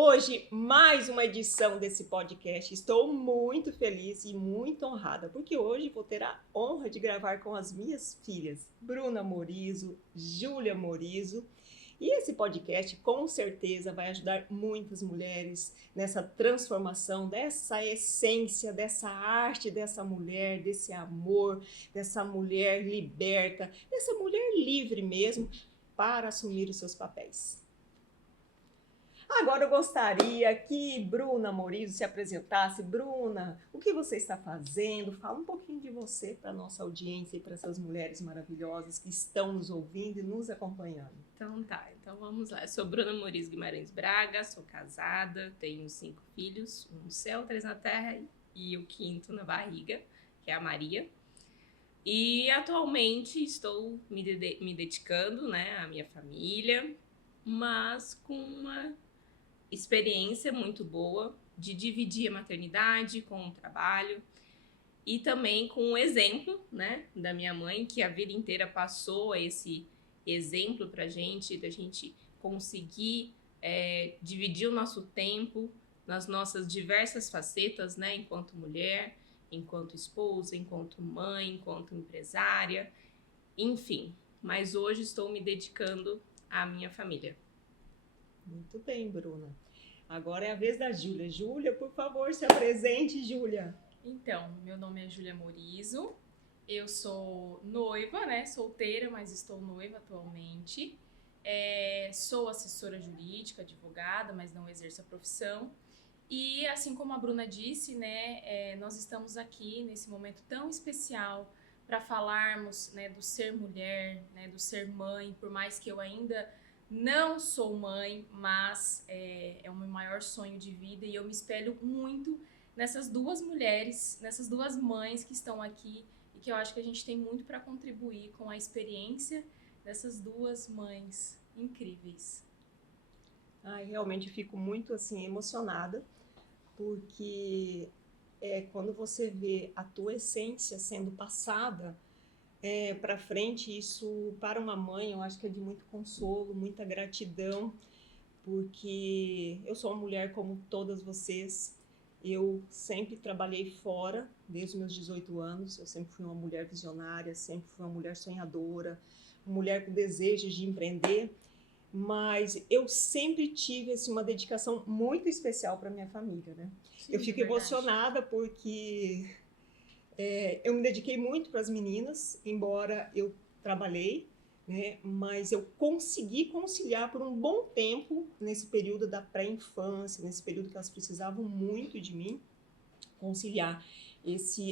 Hoje, mais uma edição desse podcast. Estou muito feliz e muito honrada, porque hoje vou ter a honra de gravar com as minhas filhas, Bruna Morizo, Júlia Morizo. E esse podcast, com certeza, vai ajudar muitas mulheres nessa transformação, dessa essência, dessa arte dessa mulher, desse amor, dessa mulher liberta, dessa mulher livre mesmo, para assumir os seus papéis. Agora eu gostaria que Bruna Morizo se apresentasse. Bruna, o que você está fazendo? Fala um pouquinho de você para a nossa audiência e para essas mulheres maravilhosas que estão nos ouvindo e nos acompanhando. Então vamos lá. Eu sou Bruna Morizo Guimarães Braga, sou casada, tenho 5 filhos, 1 no céu, 3 na terra e o 5º na barriga, que é a Maria. E atualmente estou me dedicando, né, à minha família, mas com uma experiência muito boa de dividir a maternidade com o trabalho e também com o exemplo, né, da minha mãe, que a vida inteira passou esse exemplo pra gente, da gente conseguir dividir o nosso tempo nas nossas diversas facetas, né, enquanto mulher, enquanto esposa, enquanto mãe, enquanto empresária, enfim. Mas hoje estou me dedicando à minha família. Muito bem, Bruna. Agora é a vez da Júlia. Júlia, por favor, se apresente, Júlia. Então, meu nome é Júlia Morizo, eu sou noiva, né? Solteira, mas estou noiva atualmente. Sou assessora jurídica, advogada, mas não exerço a profissão. E assim como a Bruna disse, né, nós estamos aqui nesse momento tão especial para falarmos, né, do ser mulher, né, do ser mãe, por mais que eu ainda não sou mãe, mas é o meu maior sonho de vida e eu me espelho muito nessas duas mulheres, nessas duas mães que estão aqui e que eu acho que a gente tem muito para contribuir com a experiência dessas duas mães incríveis. Ai, realmente fico muito assim emocionada, porque quando você vê a tua essência sendo passada para frente, isso para uma mãe eu acho que é de muito consolo, muita gratidão, porque eu sou uma mulher como todas vocês. Eu sempre trabalhei fora, desde os meus 18 anos. Eu sempre fui uma mulher visionária, sempre fui uma mulher sonhadora, uma mulher com desejos de empreender, mas eu sempre tive assim, uma dedicação muito especial para minha família, né? Sim, eu fico emocionada porque eu me dediquei muito para as meninas, embora eu trabalhei, né? Mas eu consegui conciliar por um bom tempo nesse período da pré-infância, nesse período que elas precisavam muito de mim, conciliar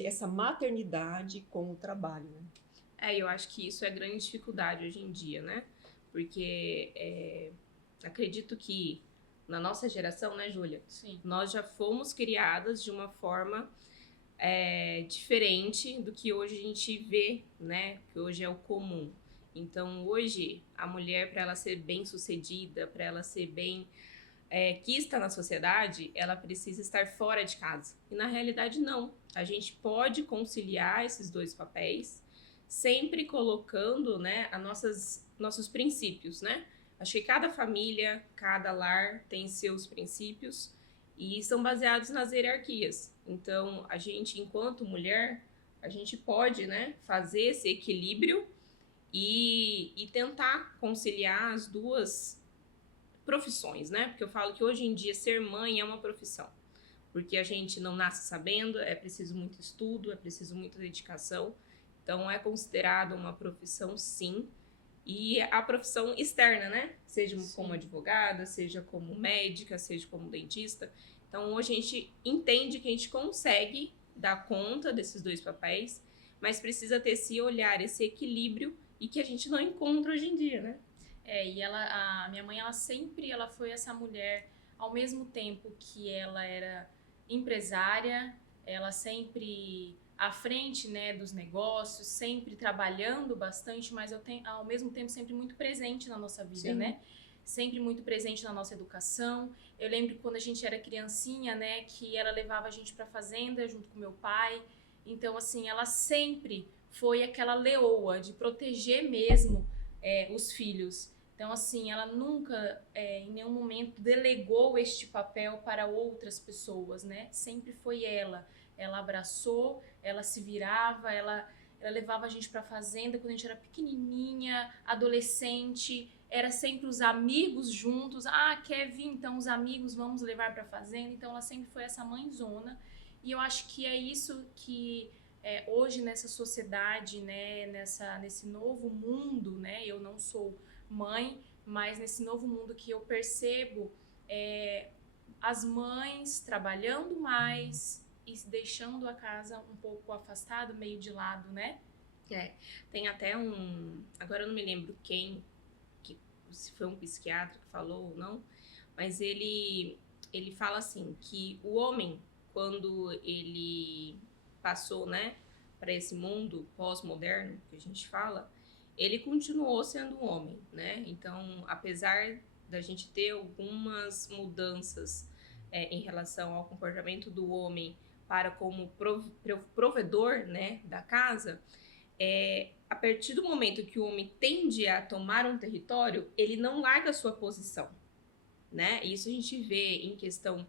essa maternidade com o trabalho, né? Eu acho que isso é grande dificuldade hoje em dia, né? Porque acredito que na nossa geração, né, Júlia? Sim. Nós já fomos criadas de uma forma diferente do que hoje a gente vê, né? Que hoje é o comum. Então, hoje, a mulher, para ela ser bem-sucedida, para ela ser bem quista na sociedade, ela precisa estar fora de casa. E, na realidade, não. A gente pode conciliar esses dois papéis, sempre colocando, né, nossos princípios, né? Acho que cada família, cada lar tem seus princípios e são baseados nas hierarquias. Então, a gente, enquanto mulher, a gente pode, né, fazer esse equilíbrio e tentar conciliar as duas profissões, né? Porque eu falo que hoje em dia ser mãe é uma profissão. Porque a gente não nasce sabendo, é preciso muito estudo, é preciso muita dedicação. Então, é considerada uma profissão, sim. E a profissão externa, né? Seja como advogada, seja como médica, seja como dentista. Então, hoje a gente entende que a gente consegue dar conta desses dois papéis, mas precisa ter esse olhar, esse equilíbrio, e que a gente não encontra hoje em dia, né? E a minha mãe, ela foi essa mulher, ao mesmo tempo que ela era empresária, ela sempre à frente, né, dos negócios, sempre trabalhando bastante, mas ao mesmo tempo sempre muito presente na nossa vida, né? Sempre muito presente na nossa educação. Eu lembro que quando a gente era criancinha, né, que ela levava a gente para a fazenda junto com meu pai. Então, assim, ela sempre foi aquela leoa de proteger mesmo os filhos. Então, assim, ela nunca, em nenhum momento, delegou este papel para outras pessoas, né? Sempre foi ela. Ela abraçou, ela se virava, ela levava a gente para a fazenda quando a gente era pequenininha, adolescente. Era sempre os amigos juntos. Ah, quer vir? Então os amigos vamos levar para a fazenda. Então ela sempre foi essa mãezona. E eu acho que é isso que hoje nessa sociedade, né, nesse novo mundo, né? Eu não sou mãe, mas nesse novo mundo que eu percebo as mães trabalhando mais e deixando a casa um pouco afastado, meio de lado, né? Tem até agora eu não me lembro se foi um psiquiatra que falou ou não, mas ele fala assim, que o homem, quando ele passou, né, para esse mundo pós-moderno, que a gente fala, ele continuou sendo um homem, né? Então, apesar da gente ter algumas mudanças em relação ao comportamento do homem para como provedor, né, da casa, a partir do momento que o homem tende a tomar um território, ele não larga a sua posição, né? Isso a gente vê em questão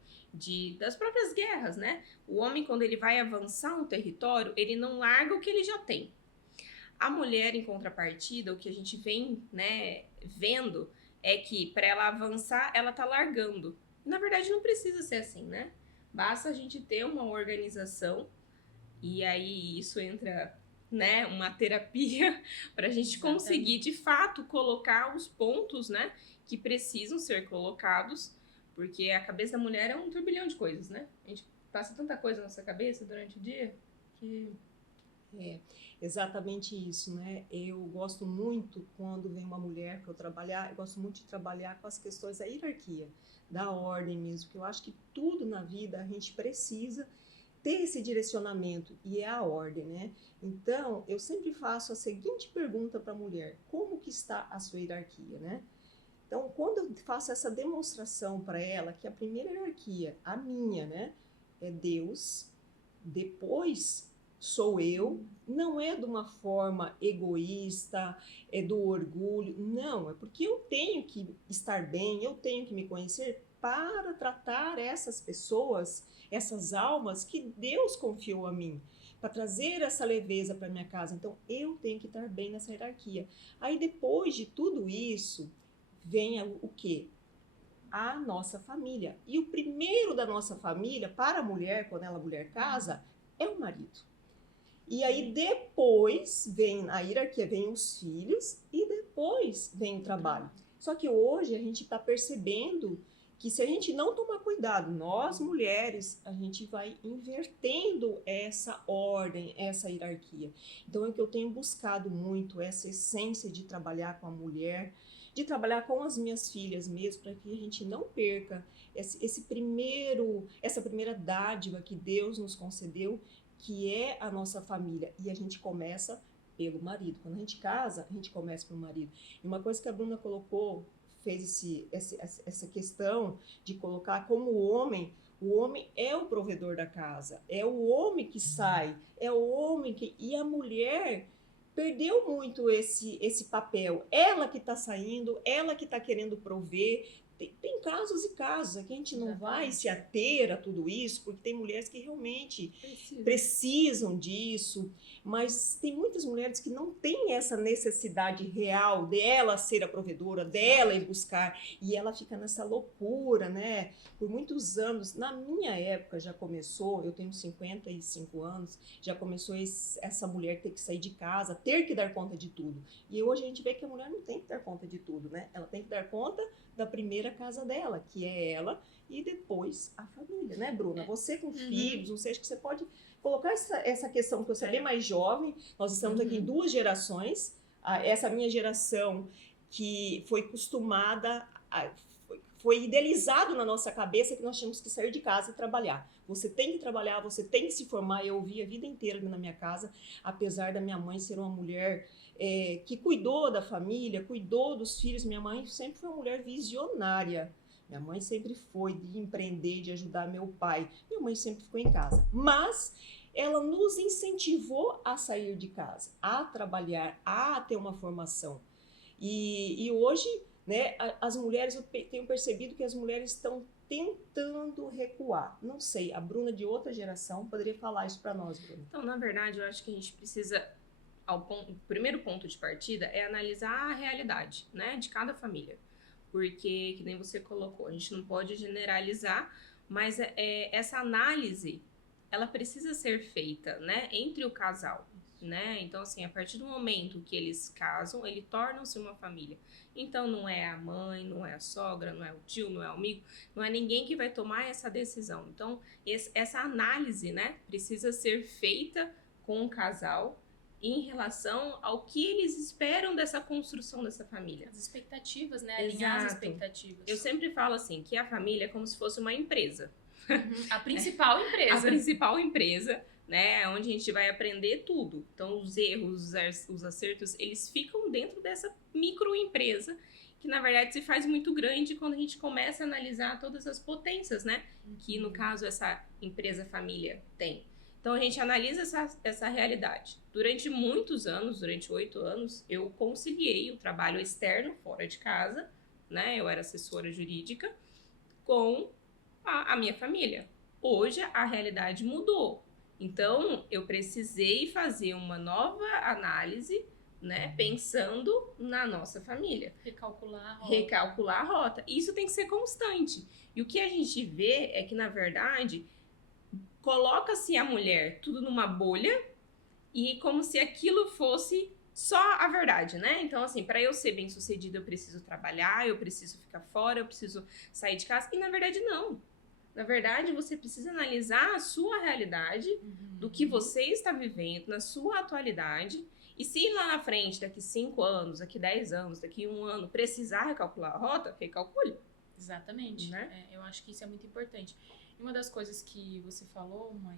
das próprias guerras, né? O homem, quando ele vai avançar um território, ele não larga o que ele já tem. A mulher, em contrapartida, o que a gente vem, né, vendo é que para ela avançar, ela tá largando. Na verdade, não precisa ser assim, né? Basta a gente ter uma organização e aí isso entra, né, uma terapia para a gente conseguir de fato colocar os pontos, né, que precisam ser colocados, porque a cabeça da mulher é um turbilhão de coisas, né? A gente passa tanta coisa na nossa cabeça durante o dia que exatamente isso, né? Eu gosto muito quando vem uma mulher para eu trabalhar, eu gosto muito de trabalhar com as questões da hierarquia, da ordem mesmo, porque eu acho que tudo na vida a gente precisa ter esse direcionamento e é a ordem, né? Então, eu sempre faço a seguinte pergunta para a mulher: como que está a sua hierarquia, né? Então, quando eu faço essa demonstração para ela que a primeira hierarquia, a minha, né, é Deus, depois sou eu, não é de uma forma egoísta, é do orgulho, não, é porque eu tenho que estar bem, eu tenho que me conhecer para tratar essas pessoas, essas almas que Deus confiou a mim, para trazer essa leveza para minha casa. Então, eu tenho que estar bem nessa hierarquia. Aí, depois de tudo isso, vem o quê? A nossa família. E o primeiro da nossa família, para a mulher, quando ela mulher casa, é o marido. E aí depois vem a hierarquia, vem os filhos e depois vem o trabalho. Só que hoje a gente está percebendo que se a gente não tomar cuidado, nós mulheres, a gente vai invertendo essa ordem, essa hierarquia. Então é o que eu tenho buscado muito, essa essência de trabalhar com a mulher, de trabalhar com as minhas filhas mesmo, para que a gente não perca essa primeira dádiva que Deus nos concedeu, que é a nossa família. E a gente começa pelo marido. Quando a gente casa, a gente começa pelo marido. E uma coisa que a Bruna colocou, fez essa questão de colocar como o homem é o provedor da casa, é o homem que sai, é o homem que... E a mulher perdeu muito esse papel. Ela que está saindo, ela que está querendo prover. Tem casos e casos, aqui a gente não vai se ater a tudo isso, porque tem mulheres que realmente precisam disso, mas tem muitas mulheres que não têm essa necessidade real dela ser a provedora, dela ir buscar, e ela fica nessa loucura, né? Por muitos anos, na minha época já começou, eu tenho 55 anos, já começou essa mulher ter que sair de casa, ter que dar conta de tudo. E hoje a gente vê que a mulher não tem que dar conta de tudo, né? Ela tem que dar conta da primeira casa dela, que é ela, e depois a família, né, Bruna? Você com filhos, não sei, acho que você pode colocar essa questão, porque você é bem mais jovem, nós estamos aqui em duas gerações, essa minha geração que foi acostumada, foi idealizado na nossa cabeça que nós tínhamos que sair de casa e trabalhar. Você tem que trabalhar, você tem que se formar. Eu ouvi a vida inteira na minha casa, apesar da minha mãe ser uma mulher que cuidou da família, cuidou dos filhos. Minha mãe sempre foi uma mulher visionária. Minha mãe sempre foi de empreender, de ajudar meu pai. Minha mãe sempre ficou em casa. Mas ela nos incentivou a sair de casa, a trabalhar, a ter uma formação. E hoje né? As mulheres, eu tenho percebido que as mulheres estão tentando recuar. Não sei, a Bruna de outra geração poderia falar isso para nós, Bruna. Então, na verdade, eu acho que a gente precisa, o primeiro ponto de partida é analisar a realidade, né, de cada família. Porque, que nem você colocou, a gente não pode generalizar, mas essa análise, ela precisa ser feita, né, entre o casal, né? Então, assim, a partir do momento que eles casam, eles tornam-se uma família. Então, não é a mãe, não é a sogra, não é o tio, não é o amigo, não é ninguém que vai tomar essa decisão. Então, essa análise, né, precisa ser feita com o casal em relação ao que eles esperam dessa construção dessa família. As expectativas, né? Alinhar as expectativas. Eu sempre falo assim, que a família é como se fosse uma empresa. A principal empresa. A principal empresa, né? Onde a gente vai aprender tudo. Então, os erros, os acertos, eles ficam dentro dessa microempresa, que na verdade se faz muito grande quando a gente começa a analisar todas as potências, né? Que no caso essa empresa família tem. Então, a gente analisa essa realidade. Durante muitos anos, durante 8 anos, eu conciliei o trabalho externo, fora de casa, né? Eu era assessora jurídica, com a minha família. Hoje, a realidade mudou. Então, eu precisei fazer uma nova análise, né? Pensando na nossa família. Recalcular a rota. Isso tem que ser constante. E o que a gente vê é que, na verdade, coloca-se a mulher tudo numa bolha e como se aquilo fosse só a verdade, né? Então, assim, para eu ser bem-sucedida, eu preciso trabalhar, eu preciso ficar fora, eu preciso sair de casa. E, na verdade, não. Na verdade, você precisa analisar a sua realidade, do que você está vivendo, na sua atualidade. E se lá na frente, daqui 5 anos, daqui 10 anos, daqui 1 ano, precisar recalcular a rota, recalcule. Exatamente. Né? Eu acho que isso é muito importante. E uma das coisas que você falou, mãe,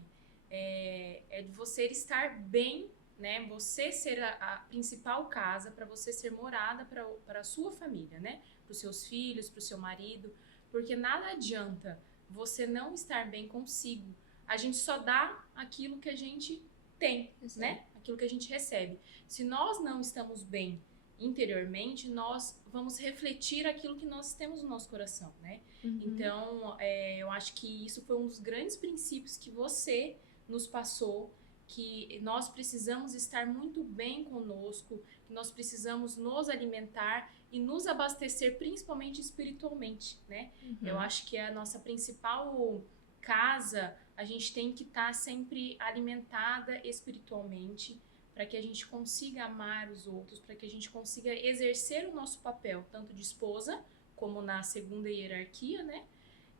é de você estar bem, né? Você ser a principal casa para você ser morada para a sua família, né? Para os seus filhos, para o seu marido. Porque nada adianta você não estar bem consigo. A gente só dá aquilo que a gente tem, né? Aquilo que a gente recebe. Se nós não estamos bem interiormente, nós vamos refletir aquilo que nós temos no nosso coração, né? Então, eu acho que isso foi um dos grandes princípios que você nos passou, que nós precisamos estar muito bem conosco, que nós precisamos nos alimentar e nos abastecer, principalmente espiritualmente, né? Eu acho que a nossa principal casa, a gente tem que estar sempre alimentada espiritualmente, para que a gente consiga amar os outros, para que a gente consiga exercer o nosso papel, tanto de esposa, como na segunda hierarquia, né?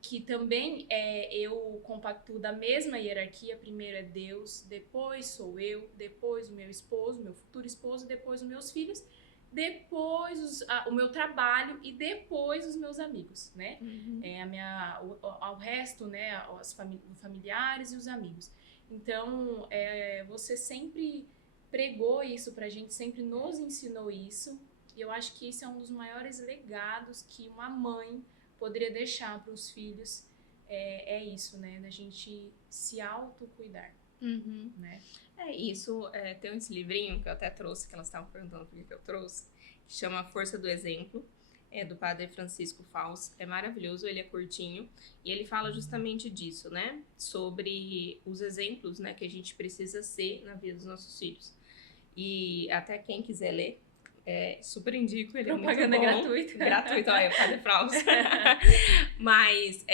Que também eu compactuo da mesma hierarquia. Primeiro é Deus, depois sou eu, depois o meu esposo, meu futuro esposo, depois os meus filhos, depois o meu trabalho e depois os meus amigos, né? Ao resto, né? Os familiares e os amigos. Então, você sempre pregou isso pra gente, sempre nos ensinou isso, e eu acho que isso é um dos maiores legados que uma mãe poderia deixar para os filhos, isso, né, da gente se autocuidar, né? Isso, tem esse livrinho que eu até trouxe, que elas estavam perguntando por que eu trouxe, que chama Força do Exemplo, do padre Francisco Fausto. É maravilhoso, ele é curtinho, e ele fala justamente disso, né, sobre os exemplos, né, que a gente precisa ser na vida dos nossos filhos. E até quem quiser ler, super indico, ele propaganda é muito bom. Gratuita. Gratuito, olha, o Padre Fausto. Mas,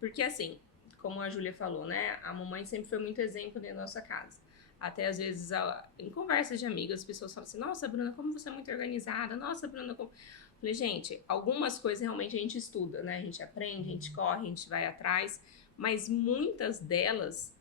porque assim, como a Júlia falou, né, a mamãe sempre foi muito exemplo dentro da nossa casa. Até às vezes, em conversas de amigas, as pessoas falam assim, nossa, Bruna, como você é muito organizada, nossa, Bruna, como... Falei, gente, algumas coisas realmente a gente estuda, né, a gente aprende, a gente corre, a gente vai atrás, mas muitas delas...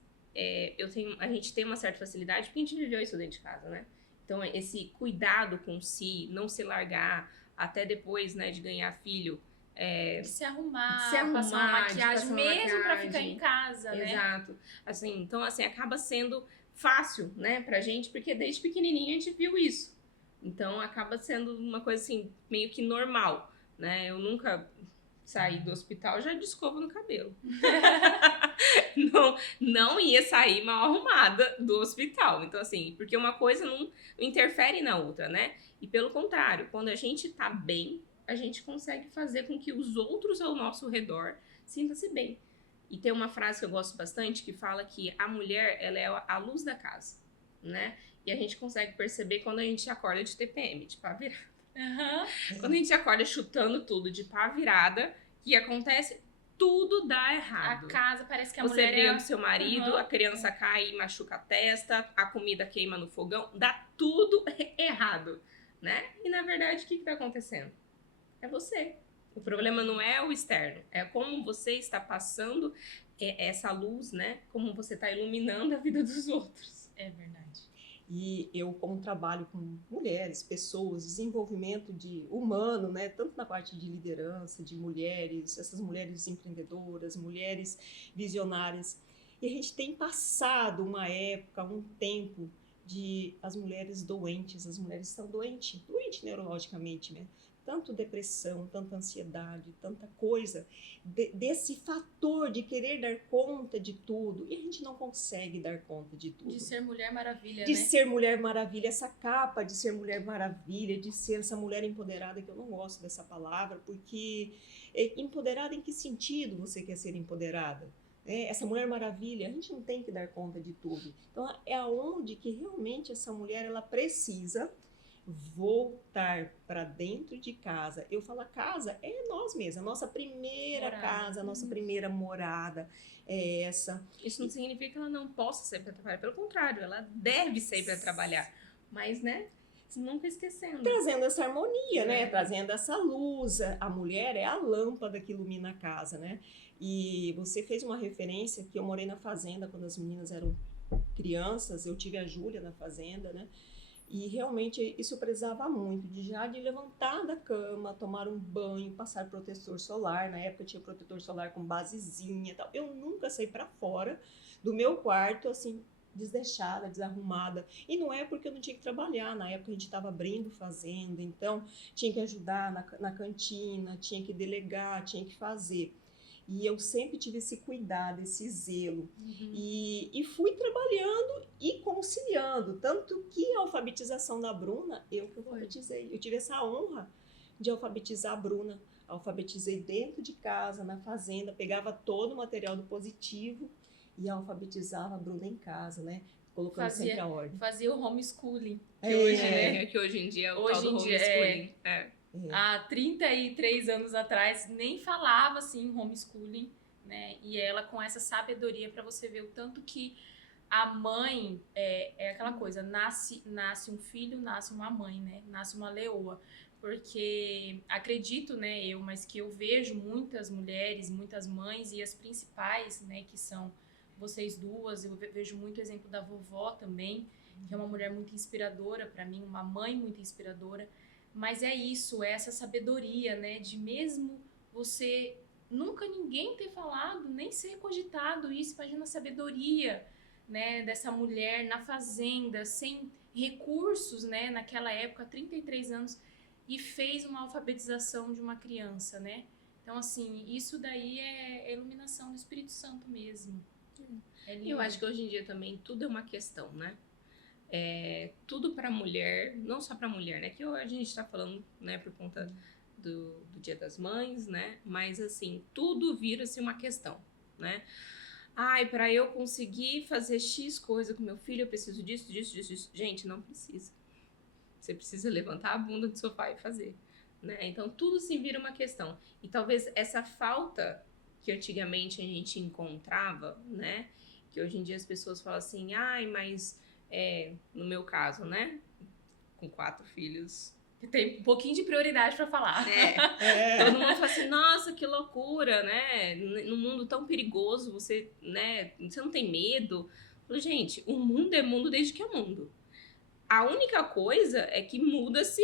a gente tem uma certa facilidade porque a gente viveu isso dentro de casa, né? Então, esse cuidado com si, não se largar, até depois, né, de ganhar filho. De se arrumar, passar uma maquiagem, mesmo pra ficar em casa, né? Exato. Assim, então, assim, acaba sendo fácil, né, pra gente, porque desde pequenininha a gente viu isso. Então, acaba sendo uma coisa, assim, meio que normal, né? Eu nunca... sair do hospital já de escova no cabelo. não ia sair mal arrumada do hospital. Então, assim, porque uma coisa não interfere na outra, né? E pelo contrário, quando a gente tá bem, a gente consegue fazer com que os outros ao nosso redor sintam-se bem. E tem uma frase que eu gosto bastante que fala que a mulher, ela é a luz da casa, né? E a gente consegue perceber quando a gente acorda de TPM, de pá virada. Quando a gente acorda chutando tudo de pá virada, o que acontece? Tudo dá errado. A casa parece que a Você mulher briga é... com seu marido, a criança cai e machuca a testa, a comida queima no fogão, dá tudo errado, né? E na verdade, o que tá acontecendo? É você. O problema não é o externo, é como você está passando essa luz, né? Como você está iluminando a vida dos outros. É verdade. E eu, como trabalho com mulheres, pessoas, desenvolvimento humano, né, tanto na parte de liderança, de mulheres, essas mulheres empreendedoras, mulheres visionárias, e a gente tem passado uma época, um tempo de as mulheres doentes, as mulheres estão doentes neurologicamente, né? Tanto depressão, tanta ansiedade, tanta coisa, desse fator de querer dar conta de tudo, e a gente não consegue dar conta de tudo. De ser Mulher Maravilha, de né? ser Mulher Maravilha, essa capa de ser Mulher Maravilha, de ser essa mulher empoderada, que eu não gosto dessa palavra, porque empoderada em que sentido você quer ser empoderada? Essa Mulher Maravilha, a gente não tem que dar conta de tudo. Então, é aonde que realmente essa mulher, ela precisa voltar para dentro de casa. Eu falo, a casa é nós mesmos, a nossa primeira casa, a nossa primeira morada é essa. Isso não significa que ela não possa sair para trabalhar, pelo contrário, ela deve sair para trabalhar, mas, né, nunca esquecendo. Trazendo essa harmonia, né, trazendo essa luz. A mulher é a lâmpada que ilumina a casa, né, e você fez uma referência que eu morei na fazenda quando as meninas eram crianças, eu tive a Júlia na fazenda, né, e realmente isso eu precisava muito, de levantar da cama, tomar um banho, passar protetor solar. Na época tinha protetor solar com basezinha e tal. Eu nunca saí para fora do meu quarto, assim, desleixada, desarrumada. E não é porque eu não tinha que trabalhar. Na época a gente estava abrindo fazenda, então tinha que ajudar na cantina, tinha que delegar, tinha que fazer. E eu sempre tive esse cuidado, esse zelo. E fui trabalhando e conciliando. Tanto que a alfabetização da Bruna, eu que alfabetizei. Eu tive essa honra de alfabetizar a Bruna. Alfabetizei dentro de casa, na fazenda, pegava todo o material do positivo e alfabetizava a Bruna em casa, né? Colocando sempre a ordem. Fazia o homeschooling. Que hoje em dia é o tal do homeschooling. Há 33 anos atrás, nem falava assim homeschooling, né? E ela com essa sabedoria para você ver o tanto que a mãe é aquela coisa, nasce um filho, nasce uma mãe, né? Nasce uma leoa. Porque acredito, né, mas que eu vejo muitas mulheres, muitas mães e as principais, né, que são vocês duas, eu vejo muito exemplo da vovó também, que é uma mulher muito inspiradora para mim, uma mãe muito inspiradora. Mas é isso, é essa sabedoria, né? De mesmo você nunca ninguém ter falado, nem ser cogitado isso, imagina a sabedoria, né? Dessa mulher na fazenda, sem recursos, né? Naquela época, 33 anos, e fez uma alfabetização de uma criança, né? Então, assim, isso daí é iluminação do Espírito Santo mesmo. Eu acho que hoje em dia também tudo é uma questão, né? Tudo para mulher, não só para mulher, né? Que a gente está falando, né, por conta do Dia das Mães, né? Mas assim, tudo vira-se uma questão, né? Ai, para eu conseguir fazer X coisa com meu filho, eu preciso disso. Gente, não precisa. Você precisa levantar a bunda do sofá e fazer, né? Então tudo se vira uma questão. E talvez essa falta que antigamente a gente encontrava, né? Que hoje em dia as pessoas falam assim, ai, mas no meu caso, né? Com 4 filhos. Tem um pouquinho de prioridade pra falar. Todo mundo fala assim, nossa, que loucura, né? Num mundo tão perigoso, você, né? Você não tem medo? Eu falo, gente, o mundo é mundo desde que é mundo. A única coisa é que muda-se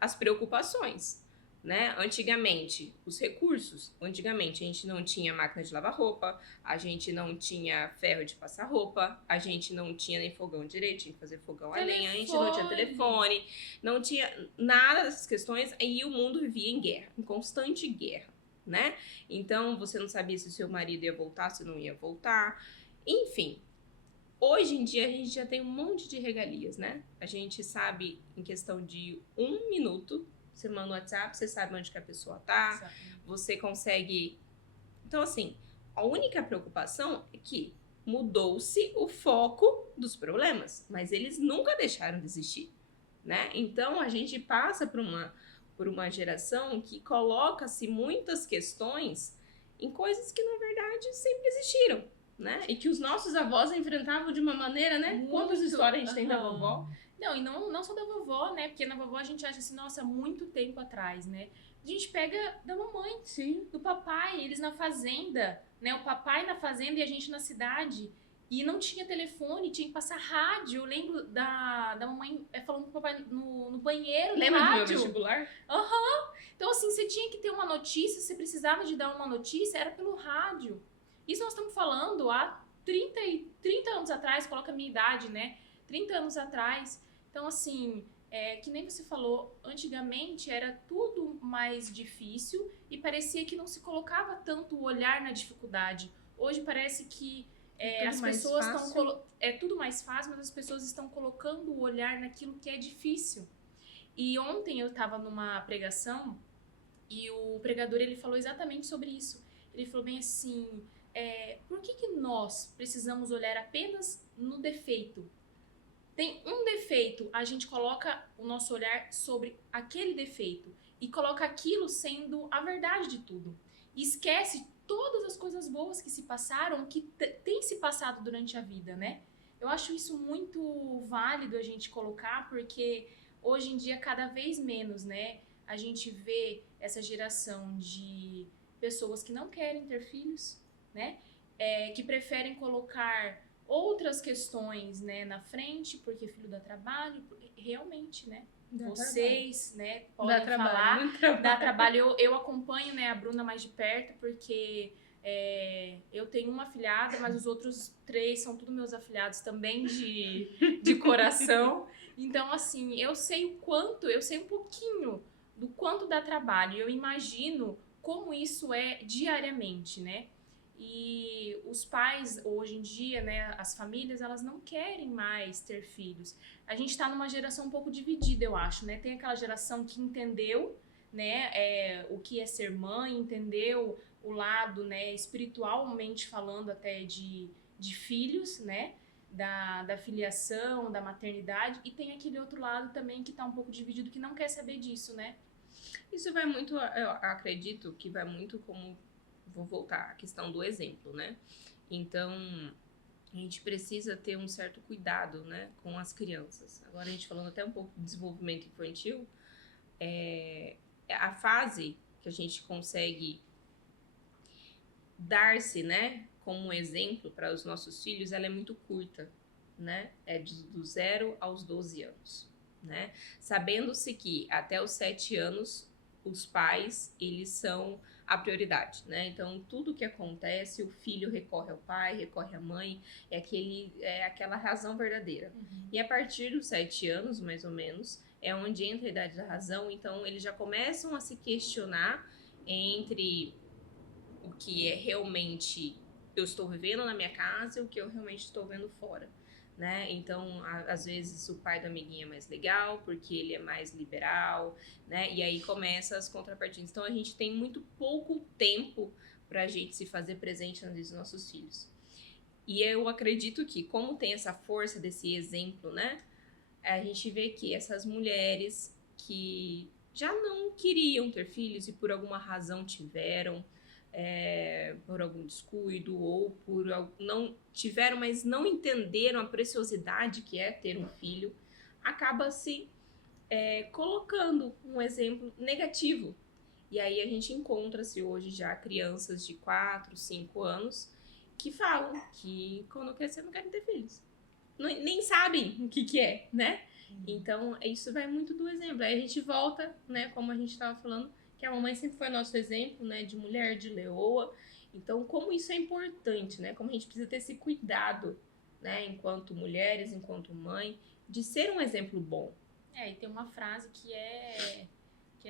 as preocupações, né? Antigamente, os recursos. Antigamente, a gente não tinha máquina de lavar roupa, a gente não tinha ferro de passar roupa, a gente não tinha nem fogão direito, tinha que fazer fogão a lenha, a gente não tinha telefone, não tinha nada dessas questões, e o mundo vivia em guerra, em constante guerra, né? Então, você não sabia se o seu marido ia voltar, se não ia voltar, enfim. Hoje em dia, a gente já tem um monte de regalias, né? A gente sabe, em questão de 1 minuto, você manda um WhatsApp, você sabe onde que a pessoa tá, Exatamente. você consegue... Então, assim, a única preocupação é que mudou-se o foco dos problemas, mas eles nunca deixaram de existir, né? Então, a gente passa por uma geração que coloca-se muitas questões em coisas que, na verdade, sempre existiram, né? E que os nossos avós enfrentavam de uma maneira, né? Quantas Muito, histórias a gente tem da aham. vovó? Não, e não só da vovó, né? Porque na vovó a gente acha assim, nossa, muito tempo atrás, né? A gente pega da mamãe, Sim. do papai, eles na fazenda, né? O papai na fazenda e a gente na cidade. E não tinha telefone, tinha que passar rádio. Eu lembro da mamãe falando com o papai no banheiro, no Lembra do meu rádio. vestibular? Então, assim, você tinha que ter uma notícia, você precisava de dar uma notícia, era pelo rádio. Isso nós estamos falando há 30 anos atrás, coloca a minha idade, né? 30 anos atrás. Então, assim, que nem você falou, antigamente era tudo mais difícil e parecia que não se colocava tanto o olhar na dificuldade. Hoje parece que tudo as mais pessoas fácil. estão... É tudo mais fácil, mas as pessoas estão colocando o olhar naquilo que é difícil. E ontem eu estava numa pregação e o pregador ele falou exatamente sobre isso. Ele falou bem assim, por que nós precisamos olhar apenas no defeito? Tem um defeito, a gente coloca o nosso olhar sobre aquele defeito e coloca aquilo sendo a verdade de tudo. E esquece todas as coisas boas que se passaram, que tem se passado durante a vida, né? Eu acho isso muito válido a gente colocar, porque hoje em dia, cada vez menos, né? A gente vê essa geração de pessoas que não querem ter filhos, né? Que preferem colocar outras questões, né, na frente, porque filho dá trabalho, realmente, né? Vocês, né, podem falar, dá trabalho. Eu acompanho, né, a Bruna mais de perto, porque eu tenho uma afilhada, mas os outros 3 são tudo meus afilhados também de coração. Então, assim, eu sei um pouquinho do quanto dá trabalho. Eu imagino como isso é diariamente, né? E os pais, hoje em dia, né, as famílias, elas não querem mais ter filhos. A gente tá numa geração um pouco dividida, eu acho, né? Tem aquela geração que entendeu, né, o que é ser mãe, entendeu o lado, né, espiritualmente falando até de filhos, né? Da filiação, da maternidade, e tem aquele outro lado também que tá um pouco dividido, que não quer saber disso, né? Isso vai muito, eu acredito que vai muito como, vou voltar à questão do exemplo, né? Então, a gente precisa ter um certo cuidado, né, com as crianças. Agora, a gente falando até um pouco de desenvolvimento infantil, a fase que a gente consegue dar-se, né, como exemplo para os nossos filhos, ela é muito curta, né? É do 0 aos 12 anos, né? Sabendo-se que até os 7 anos os pais, eles são a prioridade, né? Então, tudo que acontece, o filho recorre ao pai, recorre à mãe, é aquela razão verdadeira. Uhum. E a partir dos 7 anos, mais ou menos, é onde entra a idade da razão, então eles já começam a se questionar entre o que é realmente eu estou vivendo na minha casa e o que eu realmente estou vendo fora, né? Então, às vezes o pai do amiguinho é mais legal porque ele é mais liberal, né? E aí começa as contrapartidas. Então, a gente tem muito pouco tempo para a gente se fazer presente na vida dos nossos filhos. E eu acredito que, como tem essa força desse exemplo, né? A gente vê que essas mulheres que já não queriam ter filhos e por alguma razão tiveram, por algum descuido ou não tiveram, mas não entenderam a preciosidade que é ter um filho, acaba se colocando um exemplo negativo. E aí a gente encontra-se hoje já crianças de 4, 5 anos que falam que quando crescer não querem ter filhos. Nem sabem o que é, né? Então, isso vai muito do exemplo. Aí a gente volta, né, como a gente estava falando, que a mamãe sempre foi nosso exemplo, né, de mulher, de leoa. Então, como isso é importante, né? Como a gente precisa ter esse cuidado, né, enquanto mulheres, enquanto mãe, de ser um exemplo bom. E tem uma frase que é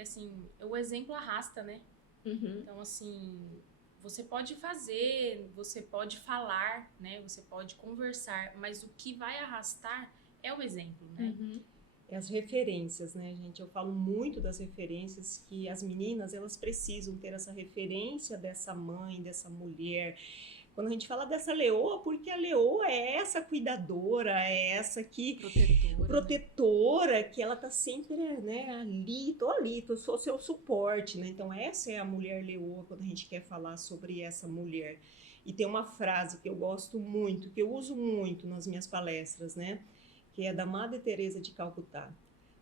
assim, o exemplo arrasta, né? Uhum. Então, assim, você pode fazer, você pode falar, né? Você pode conversar, mas o que vai arrastar é o exemplo, né? Uhum. É as referências, né, gente? Eu falo muito das referências, que as meninas, elas precisam ter essa referência dessa mãe, dessa mulher. Quando a gente fala dessa leoa, porque a leoa é essa cuidadora, é essa que protetora, que ela tá sempre, né, ali, sou seu suporte, né? Então essa é a mulher leoa, quando a gente quer falar sobre essa mulher. E tem uma frase que eu gosto muito, que eu uso muito nas minhas palestras, né? Que é da Madre Teresa de Calcutá.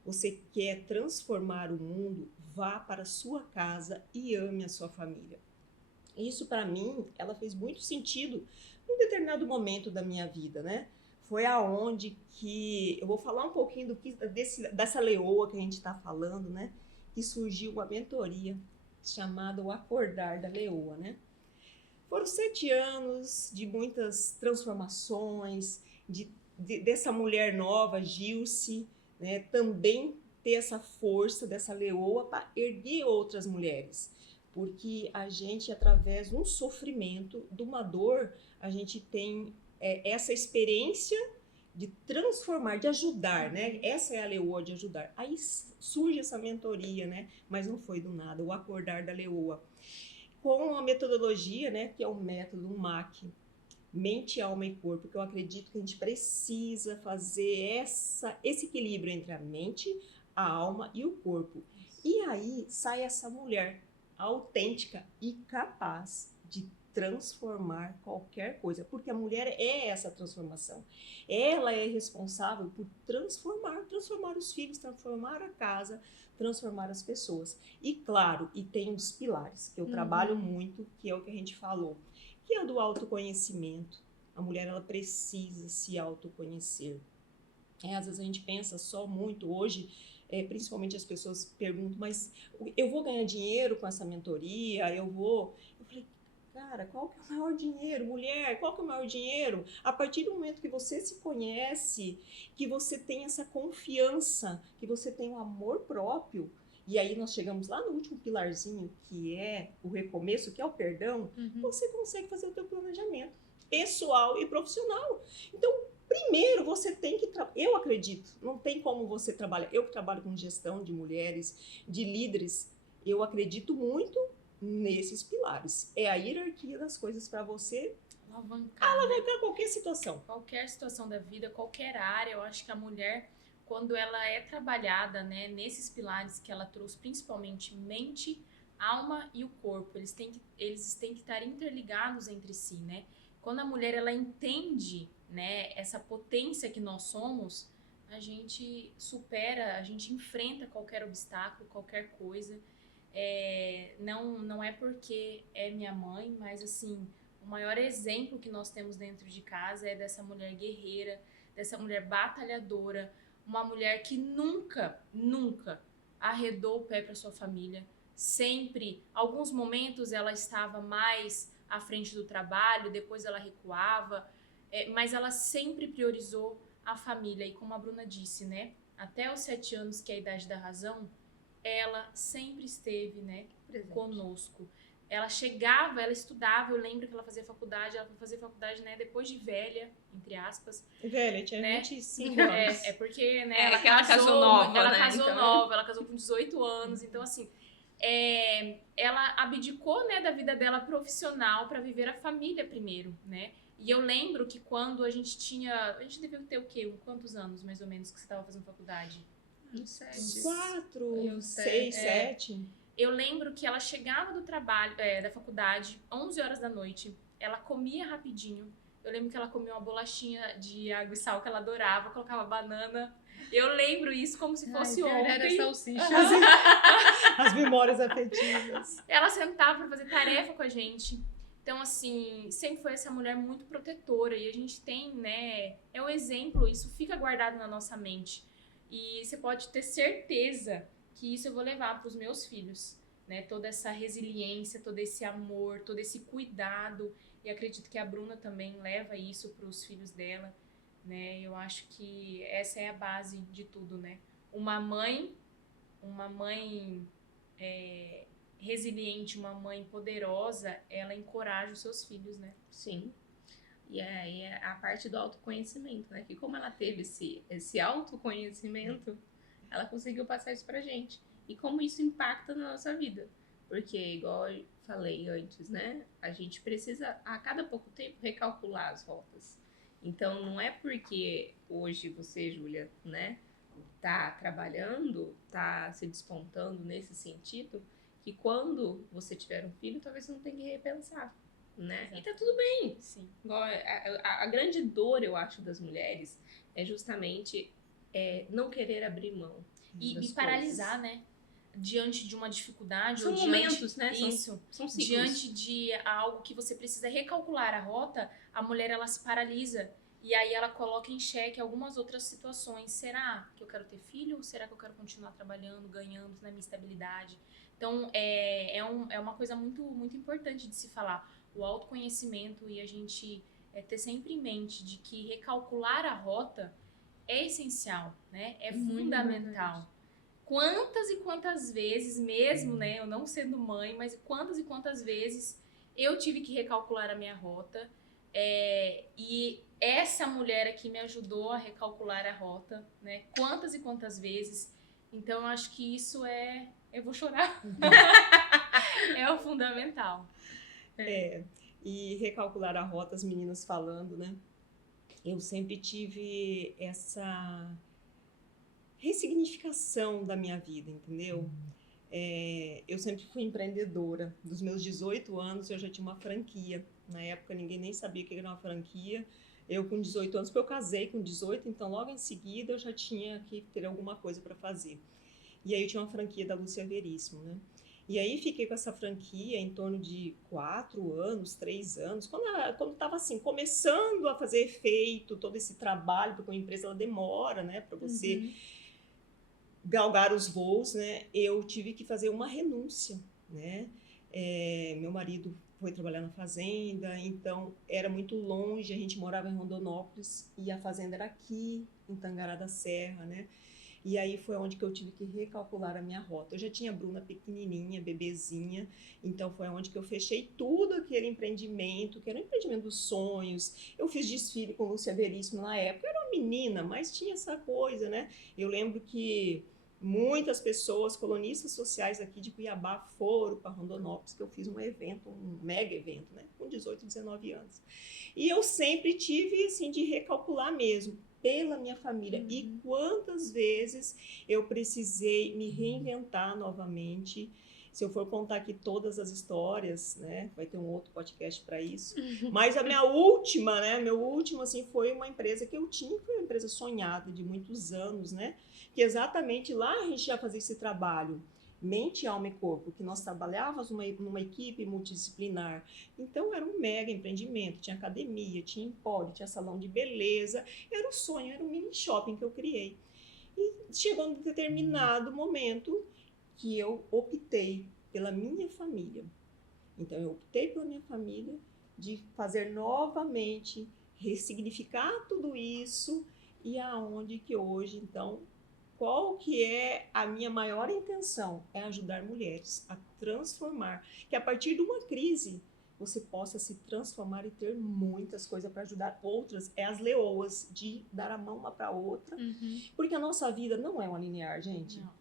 Você quer transformar o mundo? Vá para a sua casa e ame a sua família. Isso, para mim, ela fez muito sentido num determinado momento da minha vida, né? Foi aonde que... Eu vou falar um pouquinho dessa leoa que a gente está falando, né? Que surgiu uma mentoria chamada O Acordar da Leoa, né? Foram 7 anos de muitas transformações, dessa mulher nova, Gilce, né? Também ter essa força dessa leoa para erguer outras mulheres. Porque a gente, através de um sofrimento, de uma dor, a gente tem essa experiência de transformar, de ajudar, né? Essa é a leoa, de ajudar. Aí surge essa mentoria, né? Mas não foi do nada, o Acordar da Leoa. Com a metodologia, né? Que é o método MAC, mente, alma e corpo, que eu acredito que a gente precisa fazer esse equilíbrio entre a mente, a alma e o corpo. E aí sai essa mulher autêntica e capaz de transformar qualquer coisa, porque a mulher é essa transformação. Ela é responsável por transformar os filhos, transformar a casa, transformar as pessoas. E claro, e tem os pilares, que eu trabalho muito, que é o que a gente falou, que é o do autoconhecimento. A mulher, ela precisa se autoconhecer. Às vezes a gente pensa só muito hoje, principalmente as pessoas perguntam, mas eu vou ganhar dinheiro com essa mentoria? Eu falei, cara, qual que é o maior dinheiro? Mulher, qual que é o maior dinheiro? A partir do momento que você se conhece, que você tem essa confiança, que você tem um amor próprio, e aí nós chegamos lá no último pilarzinho, que é o recomeço, que é o perdão, você consegue fazer o teu planejamento pessoal e profissional. Então, primeiro, você tem que... Eu acredito, não tem como você trabalhar... Eu que trabalho com gestão de mulheres, de líderes, eu acredito muito nesses pilares. É a hierarquia das coisas para você alavancar qualquer situação. Qualquer situação da vida, qualquer área. Eu acho que a mulher, quando ela é trabalhada, né, nesses pilares que ela trouxe, principalmente mente, alma e o corpo, eles têm que estar interligados entre si, né? Quando a mulher, ela entende, né, essa potência que nós somos, a gente supera, a gente enfrenta qualquer obstáculo, qualquer coisa. Não é porque é minha mãe, mas assim, o maior exemplo que nós temos dentro de casa é dessa mulher guerreira, dessa mulher batalhadora, uma mulher que nunca arredou o pé para sua família. Sempre, alguns momentos ela estava mais à frente do trabalho, depois ela recuava, mas ela sempre priorizou a família. E como a Bruna disse, né, até os 7 anos, que é a idade da razão, ela sempre esteve, né, conosco. Ela chegava, ela estudava, eu lembro que ela fazia faculdade, né, depois de velha, entre aspas. Velha, tinha, né, 25 anos. É porque, né, ela casou nova, ela né? casou nova, ela casou com 18 anos, então assim, ela abdicou, né, da vida dela profissional para viver a família primeiro, né? E eu lembro que quando a gente devia ter o quê? Quantos anos, mais ou menos, que você estava fazendo faculdade? 4, 6, 7. Eu lembro que ela chegava do trabalho, da faculdade, 11 horas da noite, ela comia rapidinho. Eu lembro que ela comia uma bolachinha de água e sal que ela adorava, colocava banana. Eu lembro isso como se fosse ontem. Era salsicha. As memórias afetivas. Ela sentava para fazer tarefa com a gente. Então, assim, sempre foi essa mulher muito protetora. E a gente tem, né, é um exemplo, isso fica guardado na nossa mente. E você pode ter certeza que isso eu vou levar para os meus filhos, né? Toda essa resiliência, todo esse amor, todo esse cuidado. E acredito que a Bruna também leva isso para os filhos dela, né? Eu acho que essa é a base de tudo, né? Uma mãe resiliente, uma mãe poderosa, ela encoraja os seus filhos, né? Sim. E aí a parte do autoconhecimento, né? Que como ela teve esse autoconhecimento, ela conseguiu passar isso pra gente. E como isso impacta na nossa vida. Porque, igual eu falei antes, né? A gente precisa, a cada pouco tempo, recalcular as rotas. Então, não é porque hoje você, Júlia, né, tá trabalhando, tá se despontando nesse sentido, que quando você tiver um filho, talvez você não tenha que repensar, né? Exato. E tá tudo bem. Sim. Igual a grande dor, eu acho, das mulheres é justamente não querer abrir mão. E paralisar, né? Diante de uma dificuldade. São ou momentos, né? Isso. São ciclos. Diante de algo que você precisa recalcular a rota, a mulher, ela se paralisa. E aí ela coloca em xeque algumas outras situações. Será que eu quero ter filho? Ou será que eu quero continuar trabalhando, ganhando na minha estabilidade? Então, é uma coisa muito, muito importante de se falar. O autoconhecimento e a gente ter sempre em mente de que recalcular a rota é essencial, né? É fundamental. Quantas e quantas vezes, mesmo, né, eu não sendo mãe, mas quantas e quantas vezes eu tive que recalcular a minha rota, e essa mulher aqui me ajudou a recalcular a rota, né? Quantas e quantas vezes. Então, eu acho que isso eu vou chorar. É o fundamental. E recalcular a rota, as meninas falando, né? Eu sempre tive essa ressignificação da minha vida, entendeu? Eu sempre fui empreendedora. Dos meus 18 anos, eu já tinha uma franquia. Na época, ninguém nem sabia o que era uma franquia. Eu, com 18 anos, porque eu casei com 18, então logo em seguida eu já tinha que ter alguma coisa para fazer. E aí eu tinha uma franquia da Lúcia Veríssimo, né? E aí fiquei com essa franquia em torno de 4 anos, 3 anos, quando estava assim, começando a fazer efeito, todo esse trabalho, porque uma empresa ela demora, né, para você galgar os voos, né? Eu tive que fazer uma renúncia, né? Meu marido foi trabalhar na fazenda, então era muito longe, a gente morava em Rondonópolis e a fazenda era aqui, em Tangará da Serra, né? E aí foi onde que eu tive que recalcular a minha rota. Eu já tinha a Bruna pequenininha, bebezinha, então foi onde que eu fechei tudo aquele empreendimento, que era um empreendimento dos sonhos. Eu fiz desfile com Lúcia Veríssimo na época, eu era uma menina, mas tinha essa coisa, né? Eu lembro que muitas pessoas, colunistas sociais aqui de Cuiabá, foram para Rondonópolis, que eu fiz um evento, um mega evento, né? Com 18, 19 anos. E eu sempre tive, assim, de recalcular mesmo, pela minha família. E quantas vezes eu precisei me reinventar novamente. Se eu for contar aqui todas as histórias, né, vai ter um outro podcast para isso. Mas a minha última, né, meu último, assim, foi uma empresa que eu tinha, foi uma empresa sonhada de muitos anos, né, que exatamente lá a gente já fazia esse trabalho, mente, alma e corpo, que nós trabalhávamos numa equipe multidisciplinar. Então era um mega empreendimento, tinha academia, tinha empório, tinha salão de beleza, era um sonho, era um mini shopping que eu criei. E chegou um determinado momento que eu optei pela minha família. Então eu optei pela minha família de fazer novamente, ressignificar tudo isso e aonde que hoje, então, qual que é a minha maior intenção? É ajudar mulheres a transformar, que a partir de uma crise você possa se transformar e ter muitas coisas para ajudar outras. É as leoas, de dar a mão uma para outra, porque a nossa vida não é uma linear, gente. Não.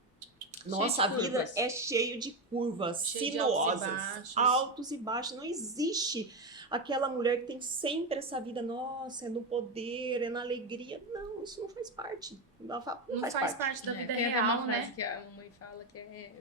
Nossa vida é cheio de curvas, Cheio sinuosas, altos e baixos. Não existe aquela mulher que tem sempre essa vida, nossa, é no poder, é na alegria. Não, isso não faz parte. Não faz parte da vida Tem até real, uma frase né? que a mamãe fala que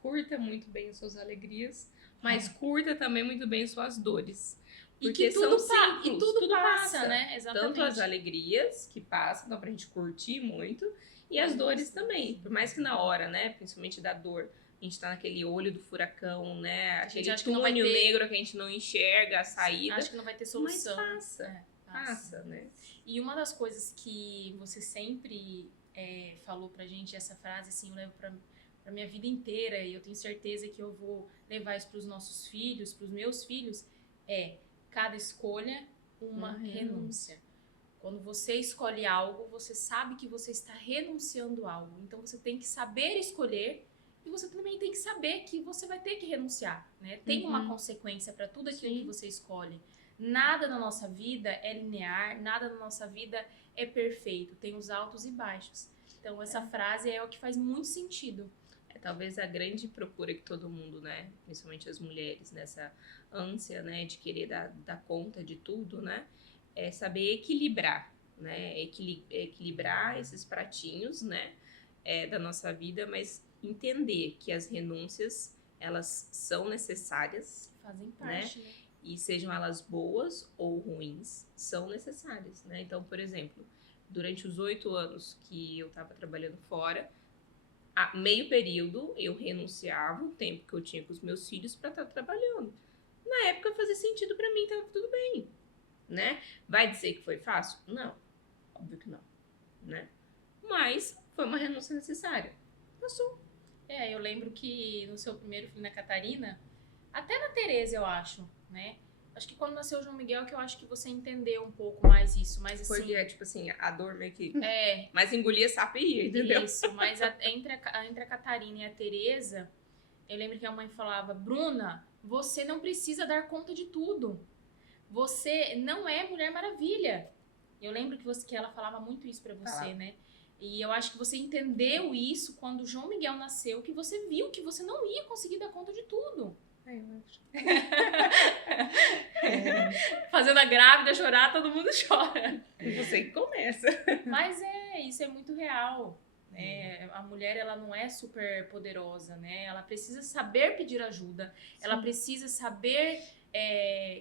curta muito bem as suas alegrias, mas curta também muito bem suas dores. Porque tudo são ciclos, tudo passa, né? Exatamente. Tanto as alegrias que passam, dá pra gente curtir muito, e as dores também. Por mais que na hora, né, principalmente da dor, a gente tá naquele olho do furacão, né, aquele túnel negro que a gente não enxerga a saída. Acho que não vai ter solução. Mas passa, né? E uma das coisas que você sempre falou pra gente, essa frase, assim, eu levo pra minha vida inteira, e eu tenho certeza que eu vou levar isso pros nossos filhos, pros meus filhos, cada escolha, uma renúncia. Quando você escolhe algo, você sabe que você está renunciando a algo. Então, você tem que saber escolher e você também tem que saber que você vai ter que renunciar, né? Tem uma consequência para tudo aquilo que você escolhe. Nada na nossa vida é linear, nada na nossa vida é perfeito. Tem os altos e baixos. Então, essa frase é o que faz muito sentido. Talvez a grande procura que todo mundo, né, principalmente as mulheres, nessa ânsia, né, de querer dar conta de tudo, né, é saber equilibrar, né, equilibrar esses pratinhos, né, da nossa vida, mas entender que as renúncias, elas são necessárias, Fazem parte, né? E sejam elas boas ou ruins, são necessárias, né? Então, por exemplo, durante os 8 anos que eu estava trabalhando fora, a meio período eu renunciava o tempo que eu tinha com os meus filhos para estar trabalhando. Na época fazia sentido para mim, tava tudo bem, né? Vai dizer que foi fácil? Não, óbvio que não, né? Mas foi uma renúncia necessária. Passou. Eu lembro que no seu primeiro filho, na Catarina, até na Tereza, eu acho, né? Acho que quando nasceu o João Miguel, que eu acho que você entendeu um pouco mais isso, mas assim... Porque, tipo assim, a dor meio que... Mas engolia sapo e ia, entendeu? Isso, mas entre a Catarina e a Tereza, eu lembro que a mãe falava, Bruna, você não precisa dar conta de tudo. Você não é Mulher Maravilha. Eu lembro que ela falava muito isso pra você, né? E eu acho que você entendeu isso quando o João Miguel nasceu, que você viu que você não ia conseguir dar conta de tudo. Eu acho. Fazendo a grávida chorar, todo mundo chora. Você que começa. Mas isso é muito real. Né? A mulher, ela não é super poderosa, né? Ela precisa saber pedir ajuda. Sim. Ela precisa saber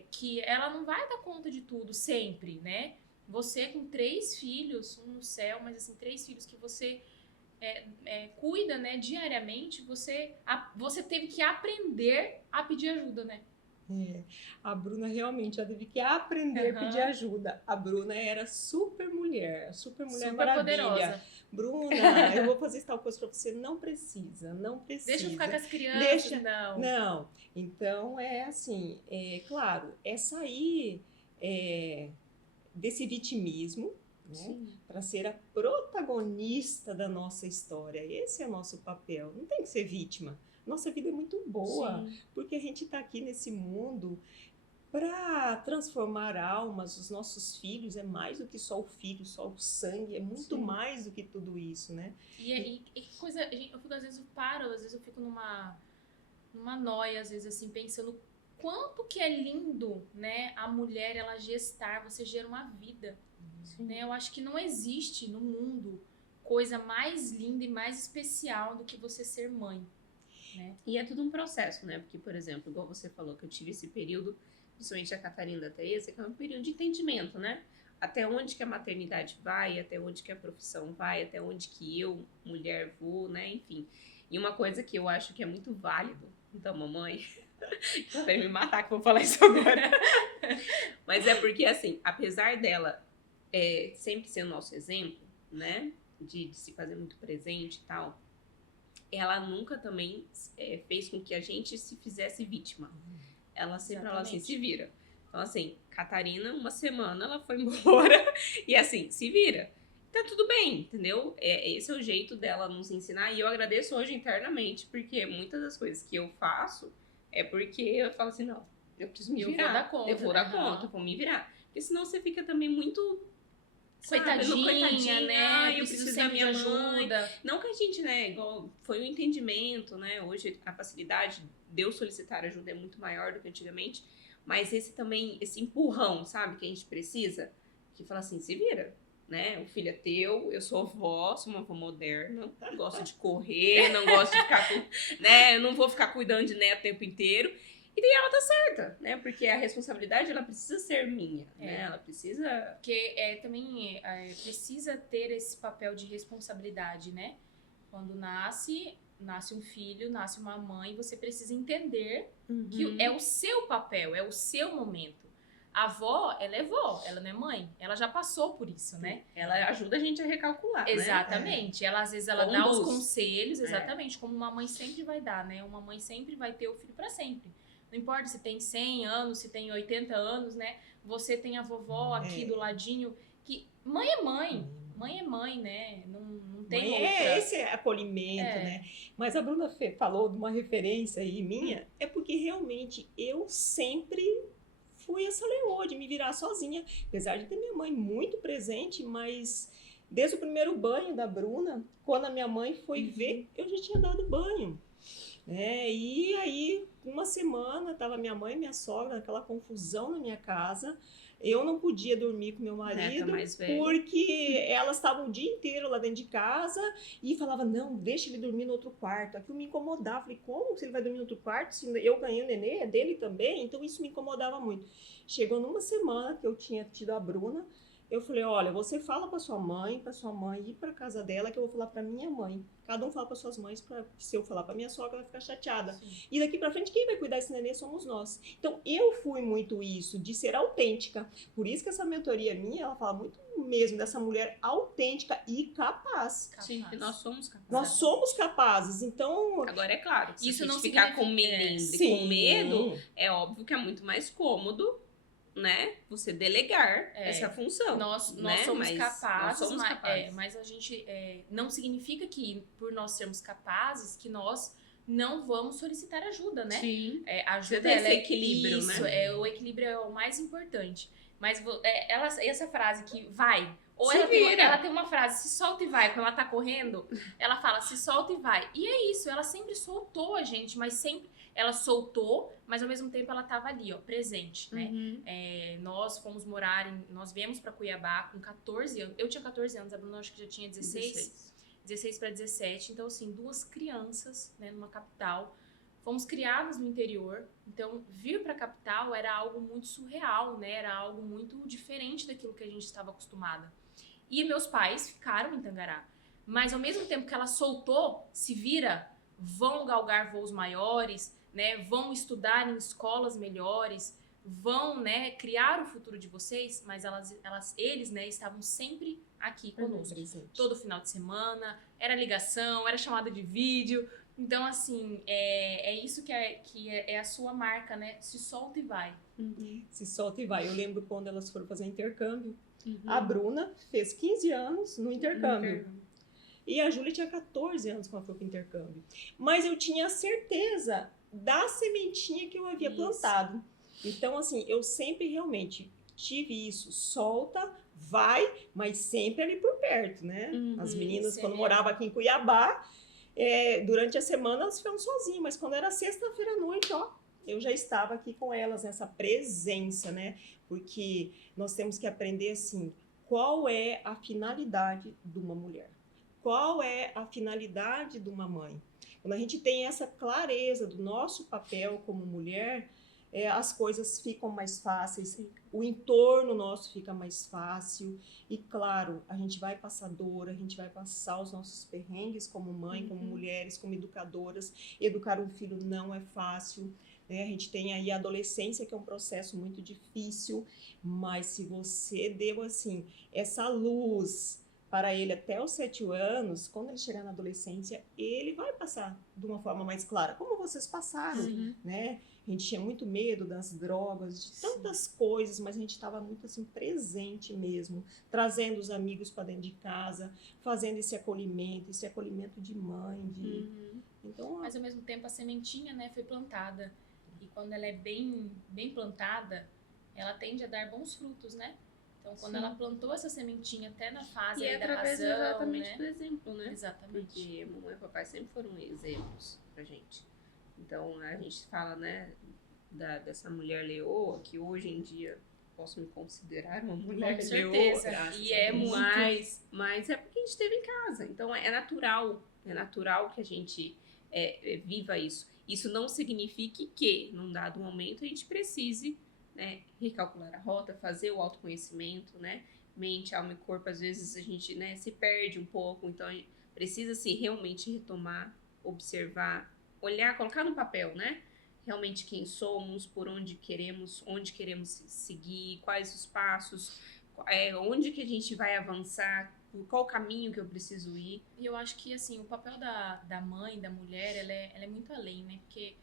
que ela não vai dar conta de tudo sempre, né? Você com 3 filhos, um no céu, mas assim, 3 filhos que você cuida, né, diariamente, você teve que aprender a pedir ajuda, né? A Bruna realmente já teve que aprender a pedir ajuda. A Bruna era super mulher super maravilha. Poderosa. Bruna, eu vou fazer tal coisa pra você. Não precisa. Deixa eu ficar com as crianças, não. Então, assim, claro, sair desse vitimismo, né, para ser a protagonista da nossa história. Esse é o nosso papel. Não tem que ser vítima. Nossa vida é muito boa, porque a gente está aqui nesse mundo para transformar almas. Os nossos filhos é mais do que só o filho, só o sangue, é muito mais do que tudo isso, né? E que coisa, eu fico, às vezes eu fico numa noia, às vezes assim, pensando quanto que é lindo, né, a mulher, ela gestar, você gera uma vida. Né? Eu acho que não existe no mundo coisa mais linda e mais especial do que você ser mãe. Né? E é tudo um processo, né? Porque, por exemplo, igual você falou que eu tive esse período, principalmente a Catarina e a Tereza, que é um período de entendimento, né? Até onde que a maternidade vai, até onde que a profissão vai, até onde que eu, mulher, vou, né? Enfim. E uma coisa que eu acho que é muito válido, então, mamãe, vai me matar que eu vou falar isso agora. Mas é porque, assim, apesar dela sempre ser o nosso exemplo, né? De se fazer muito presente e tal, ela nunca também fez com que a gente se fizesse vítima. Ela sempre falava assim, se vira. Então, assim, Catarina, uma semana, ela foi embora e assim, se vira. Tá tudo bem, entendeu? Esse é o jeito dela nos ensinar e eu agradeço hoje internamente, porque muitas das coisas que eu faço é porque eu falo assim, não, eu preciso me virar. Eu vou dar conta. Eu vou dar conta, eu vou me virar. Porque senão você fica também muito... Coitadinha, né? Eu preciso da minha ajuda. Mãe. Não que a gente, né, igual foi um entendimento, né? Hoje a facilidade de eu solicitar ajuda é muito maior do que antigamente, mas esse empurrão, sabe, que a gente precisa, que fala assim, se vira, né? O filho é teu, eu sou avó, sou uma avó moderna, não gosto de correr, não gosto de ficar né? Eu não vou ficar cuidando de neto o tempo inteiro. E daí ela tá certa, né? Porque a responsabilidade, ela precisa ser minha, né? Ela precisa... Porque também precisa ter esse papel de responsabilidade, né? Quando nasce um filho, nasce uma mãe, você precisa entender que é o seu papel, é o seu momento. A avó, ela é vó, ela não é mãe. Ela já passou por isso, né? Ela ajuda a gente a recalcular, exatamente. Né? Ela, às vezes, ela dá os conselhos, exatamente, como uma mãe sempre vai dar, né? Uma mãe sempre vai ter o filho pra sempre. Não importa se tem 100 anos, se tem 80 anos, né? Você tem a vovó aqui do ladinho. Que mãe é mãe. Mãe é mãe, né? Não tem mãe outra. Esse acolhimento, né? Mas a Bruna falou de uma referência aí minha. É porque realmente eu sempre fui essa leoa de me virar sozinha. Apesar de ter minha mãe muito presente, mas Desde o primeiro banho da Bruna, quando a minha mãe foi ver, eu já tinha dado banho. E aí, uma semana, tava minha mãe e minha sogra naquela confusão na minha casa. Eu não podia dormir com meu Neta marido, mais velha. porque elas estavam o dia inteiro lá dentro de casa e falava, não, deixa ele dormir no outro quarto. Aquilo me incomodava. Falei, como se ele vai dormir no outro quarto? Se eu ganhei o nenê, é dele também? Então isso me incomodava muito. Chegou numa semana que eu tinha tido a Bruna, eu falei, olha, você fala para sua mãe ir para casa dela, que eu vou falar para minha mãe. Cada um fala para suas mães, para se eu falar para minha sogra, ela vai ficar chateada. Sim. E daqui para frente, quem vai cuidar desse nenê somos nós. Então, eu fui muito isso, de ser autêntica. Por isso que essa mentoria minha, ela fala muito mesmo dessa mulher autêntica e capaz. Sim, que nós somos capazes. Nós somos capazes, então... Agora, é claro, se isso a gente não ficar com melindre, com medo, é óbvio que é muito mais cômodo, né, você delegar essa função. Nós somos capazes, mas a gente não significa que por nós sermos capazes que nós não vamos solicitar ajuda, né? Sim. Ajuda esse equilíbrio, isso, né? O equilíbrio é o mais importante. Mas essa frase que vai, ou ela tem uma frase, se solta e vai, quando ela tá correndo, ela fala, se solta e vai. E é isso, ela sempre soltou a gente, mas sempre ela soltou, mas ao mesmo tempo ela estava ali, ó, presente, né? Nós viemos para Cuiabá com 14 anos. Eu tinha 14 anos, a Bruna acho que já tinha 16 para 17. Então, assim, 2 crianças, né, numa capital. Fomos criadas no interior, então vir para a capital era algo muito surreal, né? Era algo muito diferente daquilo que a gente estava acostumada. E meus pais ficaram em Tangará. Mas ao mesmo tempo que ela soltou, se vira, vão galgar voos maiores, né, vão estudar em escolas melhores, vão, né, criar o futuro de vocês, mas eles, né, estavam sempre aqui conosco. Todo final de semana, era ligação, era chamada de vídeo. Então, assim, é isso que é a sua marca, né? Se solta e vai. Se solta e vai. Eu lembro quando elas foram fazer intercâmbio. A Bruna fez 15 anos no intercâmbio. E a Júlia tinha 14 anos quando foi pro intercâmbio. Mas eu tinha certeza da sementinha que eu havia plantado. Então, assim, eu sempre realmente tive isso. Solta, vai, mas sempre ali por perto, né? As meninas, quando moravam aqui em Cuiabá, durante a semana elas ficavam sozinhas. Mas quando era sexta-feira à noite, ó, eu já estava aqui com elas, nessa presença, né? Porque nós temos que aprender, assim, qual é a finalidade de uma mulher. Qual é a finalidade de uma mãe? Quando a gente tem essa clareza do nosso papel como mulher, as coisas ficam mais fáceis, o entorno nosso fica mais fácil e, claro, a gente vai passar dor, a gente vai passar os nossos perrengues como mãe, como mulheres, como educadoras. Educar um filho não é fácil, né? A gente tem aí a adolescência, que é um processo muito difícil, mas se você deu, assim, essa luz para ele até os 7 anos, quando ele chegar na adolescência, ele vai passar de uma forma mais clara, como vocês passaram, né? A gente tinha muito medo das drogas, de tantas coisas, mas a gente estava muito assim presente mesmo, trazendo os amigos para dentro de casa, fazendo esse acolhimento de mãe, então, mas ao mesmo tempo a sementinha, né, foi plantada, e quando ela é bem plantada, ela tende a dar bons frutos, né? Então, quando ela plantou essa sementinha até na fase da através razão, exatamente, né? do exemplo, né? Exatamente. Porque mamãe e papai sempre foram exemplos pra gente. Então, a gente fala, né, dessa mulher leoa, que hoje em dia posso me considerar uma mulher com leoa. certeza. E é muito. Mas é porque a gente esteve em casa. Então, é natural que a gente viva isso. Isso não significa que, num dado momento, a gente precise, né, recalcular a rota, fazer o autoconhecimento, né? Mente, alma e corpo, às vezes a gente, né, se perde um pouco, então a gente precisa assim, realmente retomar, observar, olhar, colocar no papel, né? Realmente quem somos, por onde queremos seguir, quais os passos, onde que a gente vai avançar, por qual caminho que eu preciso ir. E eu acho que assim, o papel da mãe, da mulher, ela é muito além, né? Porque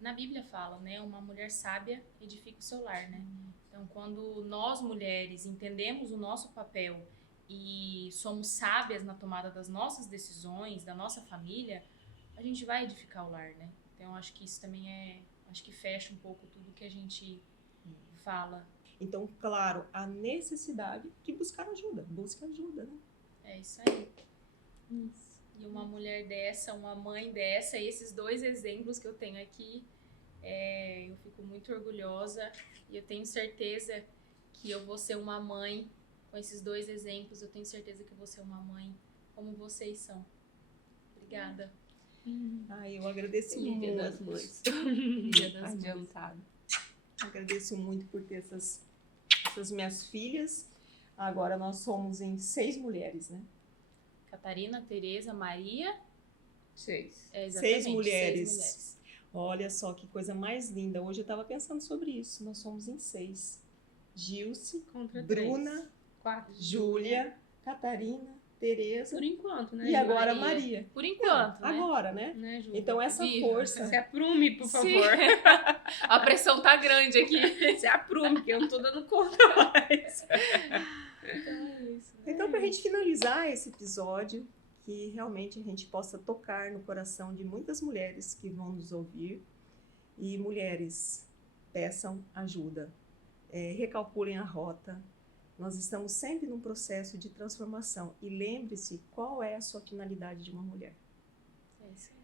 na Bíblia fala, né? Uma mulher sábia edifica o seu lar, né? Então, quando nós mulheres entendemos o nosso papel e somos sábias na tomada das nossas decisões, da nossa família, a gente vai edificar o lar, né? Então, acho que isso também acho que fecha um pouco tudo que a gente fala. Então, claro, a necessidade de buscar ajuda, busca ajuda, né? É isso aí. E uma mulher dessa, uma mãe dessa, esses 2 exemplos que eu tenho aqui, eu fico muito orgulhosa e eu tenho certeza que eu vou ser uma mãe, com esses 2 exemplos, eu tenho certeza que eu vou ser uma mãe como vocês são. Obrigada. Eu agradeço Feliz Dia das muito. Mães. Dia das Mães. Adiantado. Agradeço muito por ter essas minhas filhas. Agora nós somos em 6 mulheres, né? Catarina, Tereza, Maria. 6. Exatamente, 6 mulheres. 6 mulheres. Olha só que coisa mais linda. Hoje eu estava pensando sobre isso. Nós somos em 6. Gilce, Contra Bruna, 4. Júlia, Catarina, Tereza Por enquanto, né? e agora Maria. Maria. Por enquanto, né? Agora, né? Né, Júlia? Então essa Viva. força... Se aprume, por favor. Sim. A pressão tá grande aqui. Se aprume, porque eu não tô dando conta mais. Então é isso. Então, para a gente finalizar esse episódio, que realmente a gente possa tocar no coração de muitas mulheres que vão nos ouvir. E mulheres, peçam ajuda, recalculem a rota. Nós estamos sempre num processo de transformação. E lembre-se qual é a sua finalidade de uma mulher. É isso aí.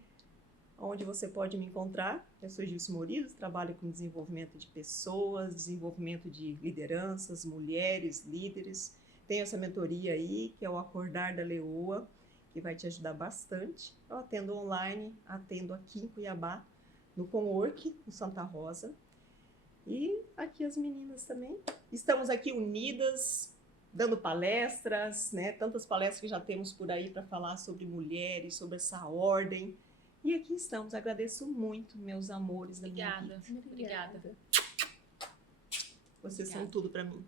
Onde você pode me encontrar? Eu sou Gilce Morizo, trabalho com desenvolvimento de pessoas, desenvolvimento de lideranças, mulheres, líderes. Tenho essa mentoria aí, que é o Acordar da Leoa, que vai te ajudar bastante. Eu atendo online, atendo aqui em Cuiabá, no Conwork, no Santa Rosa. E aqui as meninas também. Estamos aqui unidas, dando palestras, né? Tantas palestras que já temos por aí para falar sobre mulheres, sobre essa ordem. E aqui estamos. Agradeço muito, meus amores da minha vida. Obrigada. Vocês são Obrigada. tudo para mim.